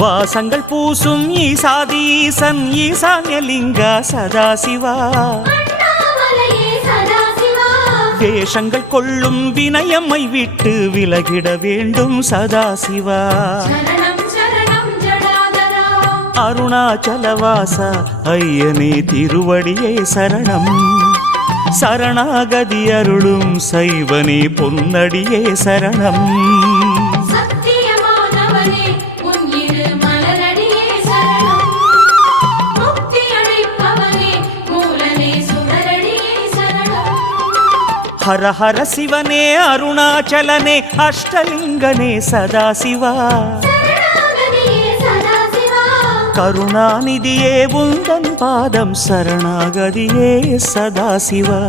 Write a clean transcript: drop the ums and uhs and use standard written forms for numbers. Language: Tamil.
வாசங்கள் பூசும் ஈசாதீசன் ஈசான்யலிங்கா சதாசிவா வேஷங்கள் கொள்ளும் வினயம்மை விட்டு விலகிட வேண்டும் சதாசிவா அருணாச்சலவாசா ஐயனே திருவடியே சரணம் சரணாகதி அருளும் சைவனே பொன்னடியே சரணம் ஹர ஹர சிவனே அருணாச்சலனே அஷ்டலிங்கனே சதாசிவா கருணாநிதியே உந்தன் பாதம் சரணாகதியே சதாசிவா